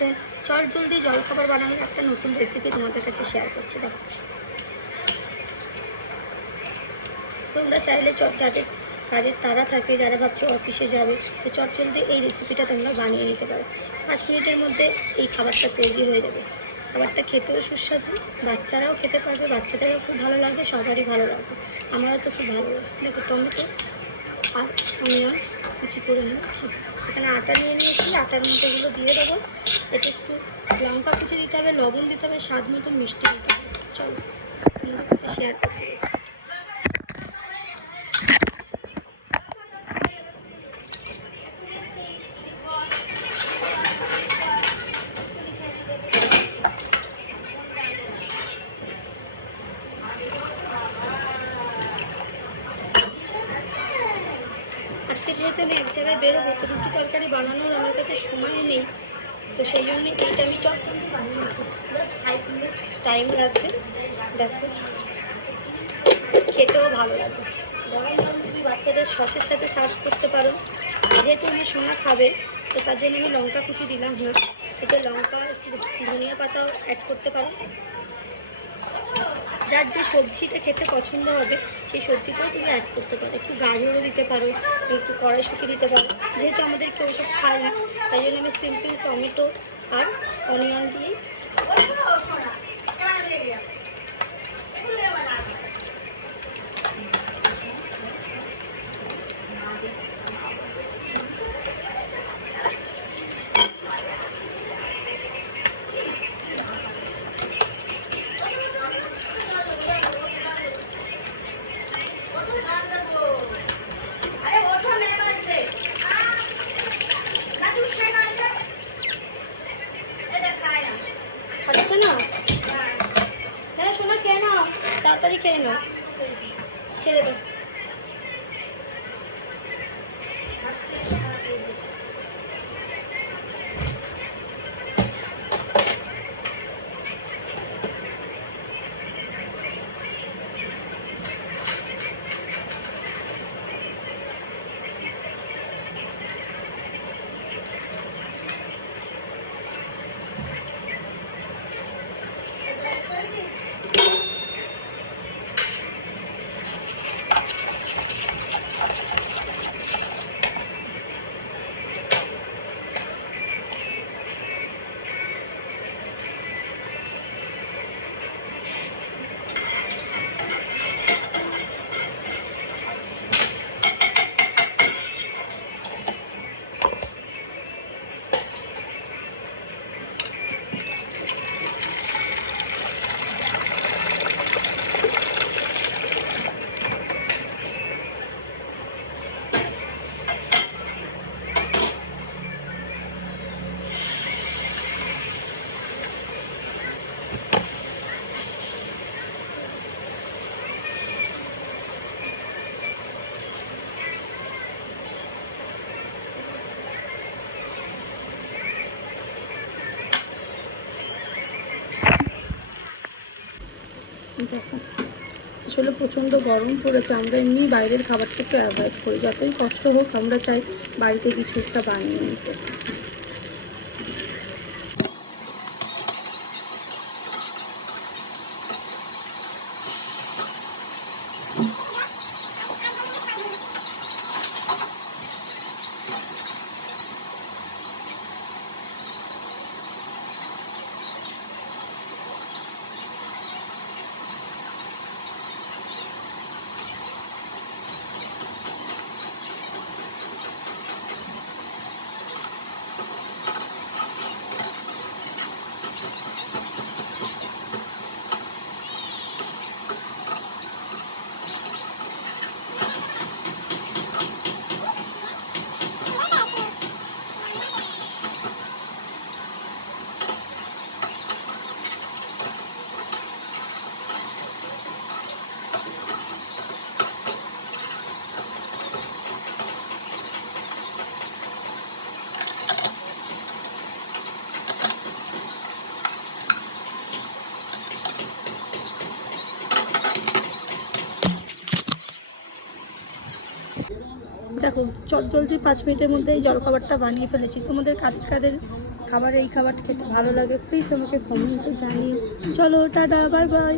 একটা চটজলদি জলখাবার বানানোর একটা নতুন রেসিপি তোমাদের কাছে শেয়ার করছি। দেখো, তোমরা চাইলে যাদের কাজের তাড়া থাকে, যারা ভাবছো অফিসে যাবে, তো চটজলদি এই রেসিপিটা তোমরা বানিয়ে নিতে পারো। 5 মিনিটের মধ্যে এই খাবারটা তৈরি হয়ে যাবে। খাবারটা খেতেও সুস্বাদু, বাচ্চারাও খেতে পারবে, বাচ্চাদেরও খুব ভালো লাগবে, সবারই ভালো লাগবে, আমারও তো খুব ভালো লাগবে। দেখো, টমেটো আর অনিয়ন কুচি করে নিয়েছি, এখানে আটা নিয়ে নিয়েছি, আটার মধ্যেগুলো দিয়ে দেবো। এতে একটু লঙ্কা কুচি দিতে হবে, লবণ দিতে হবে, স্বাদ মতো মিষ্টি দিতে হবে। চলো তোমাদের কাছে শেয়ার করছি। আজকে যেহেতু আমি এক জায়গায় বেরোবো, তো রুটি তরকারি বানানোর আমার কাছে সময় নেই, তো সেই জন্য এইটা আমি চটজলদি বানিয়ে নিচ্ছি। 5 মিনিট টাইম লাগবে। দেখো, খেতেও ভালো লাগবে। গরম গরম তুমি বাচ্চাদের সসের সাথে সার্ভ করতে পারো। যেহেতু আমার সোনা খাবে, তো তার জন্য আমি লঙ্কা কুচি দিলাম। এতে লঙ্কা, একটু ধনিয়া পাতাও অ্যাড করতে পারো। যার যে সবজিটা খেতে পছন্দ হবে সেই সবজিটাও তুমি অ্যাড করতে পারো। একটু গাজরও দিতে পারো, একটু কড়াইশুঁটি দিতে পারো। যেহেতু আমাদের কেউ ওসব খায় না, তাই জন্য আমি সিম্পল টমেটো আর অনিয়ন দিয়েই খাচ্ছে না। হ্যাঁ সোনা, খেয়ে নাও, তাড়াতাড়ি খেয়ে নাও, ছেড়ে দাও। দেখো, আসলে প্রচণ্ড গরম পড়েছে। আমরা এমনি বাইরের খাবারটা একটু অ্যাভয়েড করি, যতই কষ্ট হোক আমরা চাই বাড়িতে কিছু একটা বানিয়ে নিতে। দেখো, চটজলদি 5 মিনিটের মধ্যে এই জলখাবারটা বানিয়ে ফেলেছি। তোমাদের কাদের খাবার এই খাবারটা খেতে ভালো লাগে প্লিজ আমাকে কমেন্টে জানিও। চলো টাটা, বাই বাই।